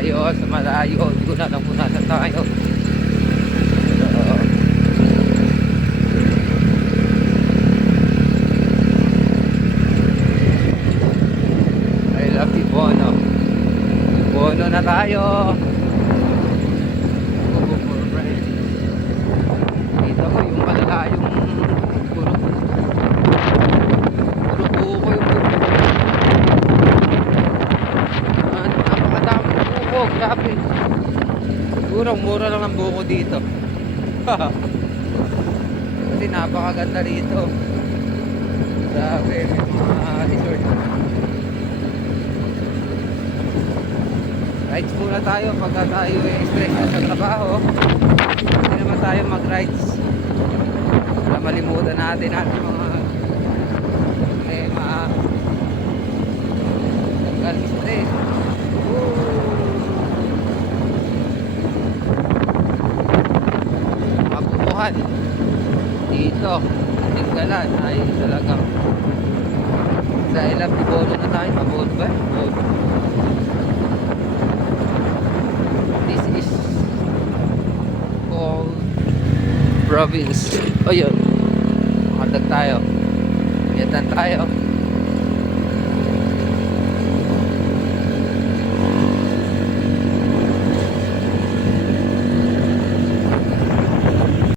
tayo sa malayo. Hindi ko na alam kung nasa tayo. I love you, Bono. Bono na tayo. Dito ko yung malalayong puro buko yung napakadami buko, grabe. Siguro mura lang ang buko dito. Kasi napakaganda rito. Grabe, may mga resort. Rides muna tayo pagka tayo stress sa trabaho. Hindi naman tayo mag-rides para malimutan natin ating mga problema, tanggal stress. Mabubuhan dito, tinggalan ay talagang sa ilang Bono na tayo. Mabuot ba? Bono. This is called province. Ayun, makandag tayo, yatan tayo.